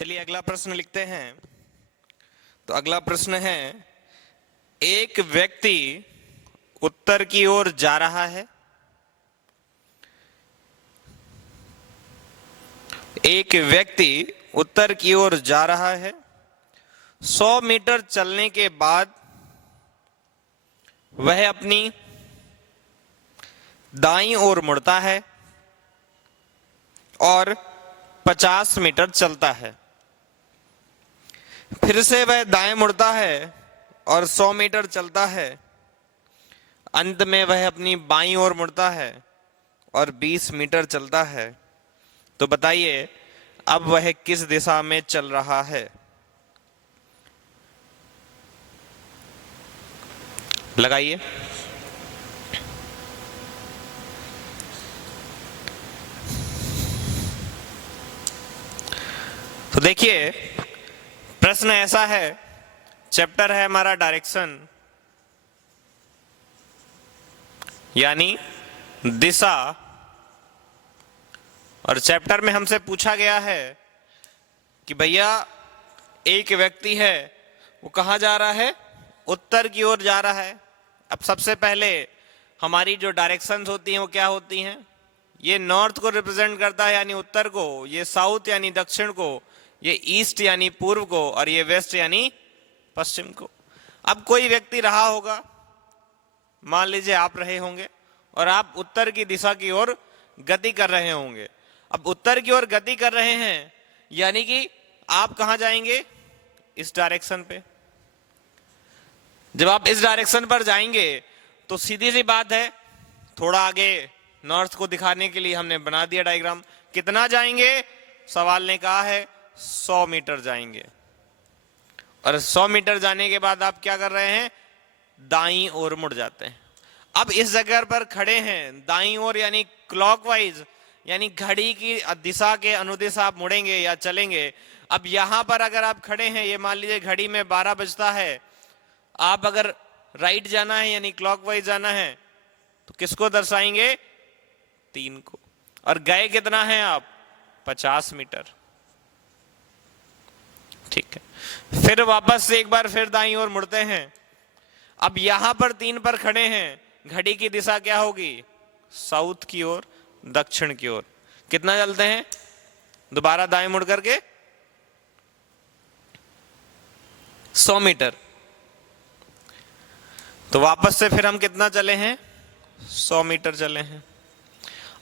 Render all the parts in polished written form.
चलिए अगला प्रश्न लिखते हैं। तो अगला प्रश्न है, एक व्यक्ति उत्तर की ओर जा रहा है। एक व्यक्ति उत्तर की ओर जा रहा है। 100 मीटर चलने के बाद वह अपनी दाईं ओर मुड़ता है और 50 मीटर चलता है। फिर से वह दाएं मुड़ता है और 100 मीटर चलता है। अंत में वह अपनी बाईं ओर मुड़ता है और 20 मीटर चलता है। तो बताइए अब वह किस दिशा में चल रहा है? लगाइए। तो देखिए प्रश्न ऐसा है, चैप्टर है हमारा डायरेक्शन यानी दिशा, और चैप्टर में हमसे पूछा गया है कि भैया एक व्यक्ति है, वो कहां जा रहा है? उत्तर की ओर जा रहा है। अब सबसे पहले हमारी जो डायरेक्शंस होती हैं वो क्या होती हैं? ये नॉर्थ को रिप्रेजेंट करता है यानी उत्तर को, ये साउथ यानी दक्षिण को, ये ईस्ट यानी पूर्व को, और ये वेस्ट यानी पश्चिम को। अब कोई व्यक्ति रहा होगा, मान लीजिए आप रहे होंगे और आप उत्तर की दिशा की ओर गति कर रहे होंगे। अब उत्तर की ओर गति कर रहे हैं यानी कि आप कहां जाएंगे? इस डायरेक्शन पे। जब आप इस डायरेक्शन पर जाएंगे तो सीधी सी बात है, थोड़ा आगे नॉर्थ को दिखाने के लिए हमने बना दिया डायग्राम। कितना जाएंगे? सवाल ने कहा है 100 मीटर जाएंगे। और 100 मीटर जाने के बाद आप क्या कर रहे हैं? दाईं ओर मुड़ जाते हैं। अब इस जगह पर खड़े हैं, दाईं ओर यानी क्लॉकवाइज, यानी घड़ी की दिशा के अनुदिश आप मुड़ेंगे या चलेंगे। अब यहां पर अगर आप खड़े हैं, ये मान लीजिए घड़ी में 12 बजता है, आप अगर राइट जाना है यानी क्लॉकवाइज जाना है तो किसको दर्शाएंगे? 3 को। और गए कितना है आप? 50 मीटर। ठीक है, फिर वापस से एक बार फिर दाईं ओर मुड़ते हैं। अब यहां पर 3 पर खड़े हैं, घड़ी की दिशा क्या होगी? साउथ की ओर, दक्षिण की ओर। कितना चलते हैं? दोबारा दाएं मुड़ करके 100 मीटर। तो वापस से फिर हम कितना चले हैं? 100 मीटर चले हैं।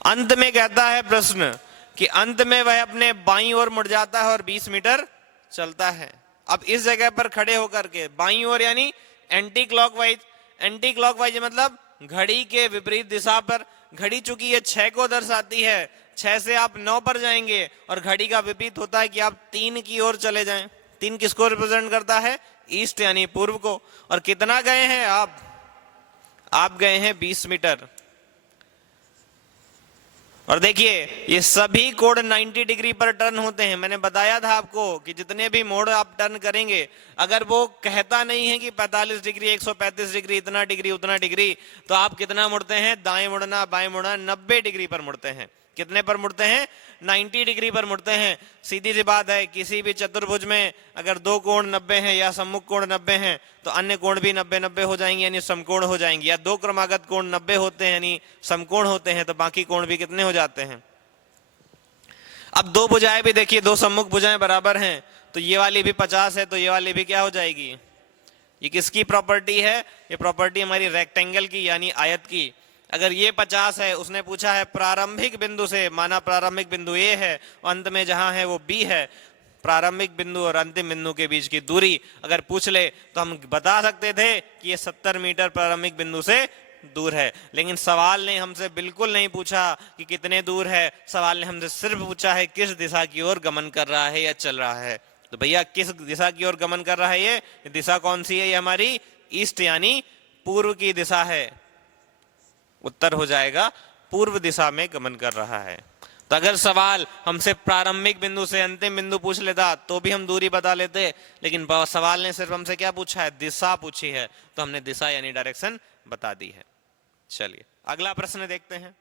अंत में कहता है प्रश्न कि अंत में वह अपने बाईं ओर मुड़ जाता है और 20 मीटर चलता है। अब इस जगह पर खड़े होकर के बाईं ओर यानी एंटी क्लॉकवाइज। एंटी क्लॉकवाइज मतलब घड़ी के विपरीत दिशा पर। घड़ी चूंकि ये 6 को दर्शाती है, 6 से आप 9 पर जाएंगे और घड़ी का विपरीत होता है कि आप 3 की ओर चले जाएं। 3 किसको रिप्रेजेंट करता है? ईस्ट यानी पूर्व को। और कितना गए हैं आप गए हैं 20 मीटर। और देखिए ये सभी कोण 90 डिग्री पर टर्न होते हैं। मैंने बताया था आपको कि जितने भी मोड़ आप टर्न करेंगे, अगर वो कहता नहीं है कि 45 डिग्री, 135 डिग्री, इतना डिग्री, उतना डिग्री, तो आप कितना मुड़ते हैं? दाएं मुड़ना, बाएं मुड़ना, 90 डिग्री पर मुड़ते हैं। कितने पर मुड़ते हैं? 90 डिग्री पर मुड़ते हैं। सीधी सी बात है, किसी भी चतुर्भुज में अगर 2 कोण 90 हैं या सम्मुख कोण 90 हैं तो अन्य कोण भी 90-90 हो जाएंगे यानी समकोण हो जाएंगे। या 2 क्रमागत कोण 90 होते हैं यानी समकोण होते हैं, तो बाकी कोण भी कितने हो जाते हैं? अब 2 भुजाएं भी देखिए, 2 सम्मुख भुजाएं बराबर हैं, तो ये वाली भी 50 है तो ये वाली भी क्या हो जाएगी? ये किसकी प्रॉपर्टी है? ये प्रॉपर्टी हमारी रेक्टेंगल की यानी आयत की। अगर ये 50 है, उसने पूछा है प्रारंभिक बिंदु से, माना प्रारंभिक बिंदु ए है, अंत में जहां है वो बी है, प्रारंभिक बिंदु और अंतिम बिंदु के बीच की दूरी अगर पूछ ले तो हम बता सकते थे कि ये 70 मीटर प्रारंभिक बिंदु से दूर है। लेकिन सवाल ने हमसे बिल्कुल नहीं पूछा कि कितने दूर है, सवाल ने हमसे सिर्फ पूछा है किस दिशा की ओर गमन कर रहा है या चल रहा है। तो भैया किस दिशा की ओर गमन कर रहा है? ये दिशा कौन सी है? ये हमारी ईस्ट यानी पूर्व की दिशा है। उत्तर हो जाएगा, पूर्व दिशा में गमन कर रहा है। तो अगर सवाल हमसे प्रारंभिक बिंदु से अंतिम बिंदु पूछ लेता तो भी हम दूरी बता लेते, लेकिन सवाल ने सिर्फ हमसे क्या पूछा है? दिशा पूछी है, तो हमने दिशा यानी डायरेक्शन बता दी है। चलिए अगला प्रश्न देखते हैं।